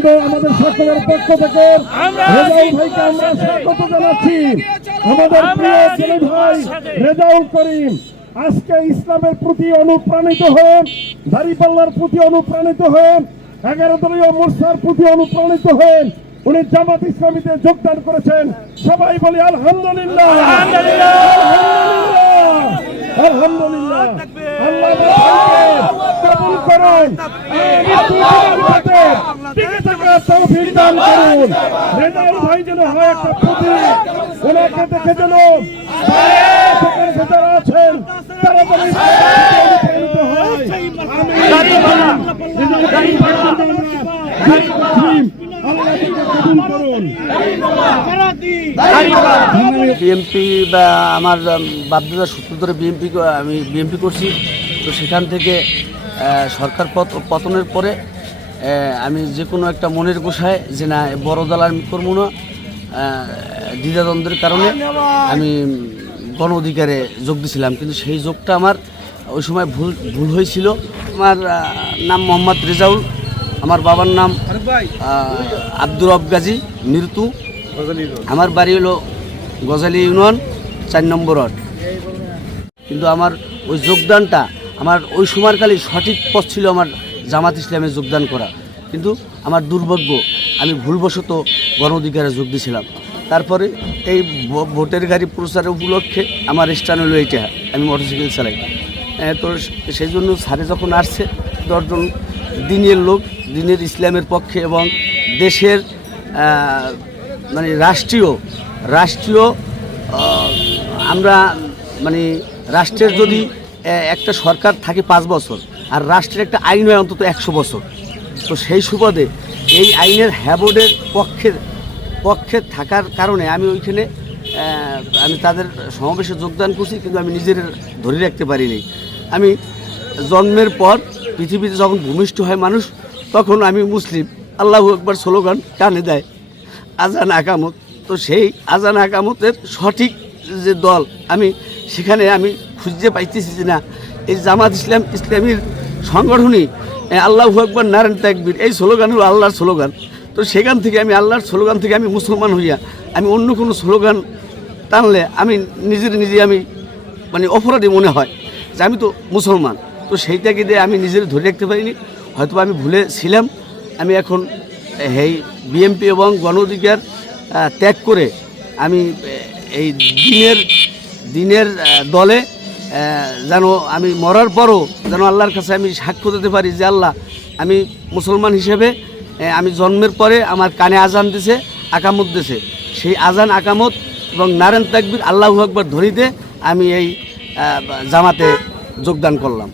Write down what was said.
বৃন্দ আমাদের সকলের পক্ষ থেকে রেজাউল ভাইকে আমরা স্বাগত জানাচ্ছি। আমাদের প্রিয় ছেলে ভাই রেজাউল করিম আজকে ইসলামের প্রতি অনুপ্রাণিত হয়ে, দাঁড়িপাল্লার প্রতি অনুপ্রাণিত হয়ে, 11 দলীয় মোর্চার প্রতি অনুপ্রাণিত হয়ে উনি জামাত ইসলামীতে যোগদান করেছেন। সবাই বলি আলহামদুলিল্লাহ, আলহামদুলিল্লাহ। আল্লাহ কবুল করুন, টিকে থাকার তৌফিক দান করুন। রেজাউল ভাই যেন হয় একটা প্রতীক, ওনাকে দেখে যেন যারা আছেন তারা যেন অনুপ্রাণিত হয়। বিএমপি বা আমার বাপদাদা সূত্র ধরে আমি বিএমপি করছি। তো সেখান থেকে সরকার পতনের পরে আমি যে কোনো একটা মনের গোসায় যে না বড় দল আমি করবো না, দ্বিধাদ্বন্দ্বের কারণে আমি গণ অধিকারে যোগ দিয়েছিলাম। কিন্তু সেই যোগটা আমার ওই সময় ভুল হয়েছিল। আমার নাম মোহাম্মদ রেজাউল, আমার বাবার নাম আব্দুর রব গাজী মৃত্যু। আমার বাড়ি হলো গজালি ইউনিয়ন 4 নম্বর ওয়ার্ড। কিন্তু আমার ওই যোগদানটা আমার ওই সময়কালেই সঠিক পথ ছিল আমার জামাত ইসলামে যোগদান করা। কিন্তু আমার দুর্ভাগ্য, আমি ভুলবশত গণ অধিকারে যোগ দিয়েছিলাম। তারপরে এই ভোটের গাড়ি প্রচারের উপলক্ষে আমার স্ট্যান্ড হলো এইটা, আমি মোটরসাইকেল চালাই। তো সেই জন্য স্যারে যখন আসছে 10 জন দিনের লোক, দিনের ইসলামের পক্ষে এবং দেশের মানে রাষ্ট্রীয় আমরা মানে রাষ্ট্রের যদি একটা সরকার থাকে 5 বছর আর রাষ্ট্রের একটা আইন হয় অন্তত 100 বছর। তো সেই সুবাদে এই আইনের হ্যাবোর্ডের পক্ষে থাকার কারণে আমি ওইখানে আমি তাদের সমাবেশে যোগদান করছি। কিন্তু আমি নিজের ধরে রাখতে পারিনি। আমি জন্মের পর পৃথিবীতে যখন ভূমিষ্ঠ হয় মানুষ, তখন আমি মুসলিম, আল্লাহু আকবার স্লোগান কানে দেয়, আজান আকামত। তো সেই আজান আকামতের সঠিক যে দল আমি সেখানে আমি খুঁজতে পাইতেছি যে না এই জামাত ইসলামীর সংগঠনই আল্লাহু আকবার নারায়ণ তাকবীর এই স্লোগান হলো আল্লাহর স্লোগান। তো সেখান থেকে আমি আল্লাহর স্লোগান থেকে আমি মুসলমান হইয়া আমি অন্য কোনো স্লোগান টানলে আমি নিজে আমি মানে অপরাধী মনে হয় যে আমি তো মুসলমান। তো সেইটাকে দিয়ে আমি নিজের ধরে রাখতে পারিনি, হয়তো আমি ভুলে ছিলাম। আমি এখন এই বিএমপি এবং গণ অধিকার ত্যাগ করে আমি এই দিনের দলে যেন আমি মরার পরও যেন আল্লাহর কাছে আমি সাক্ষ্য দিতে পারি যে আল্লাহ আমি মুসলমান হিসেবে আমি জন্মের পরে আমার কানে আজান দিছে, আকামত দিছে, সেই আজান আকামত এবং নারায়ণ তাকবীর আল্লাহু আকবার ধরিতে আমি এই জামাতে যোগদান করলাম।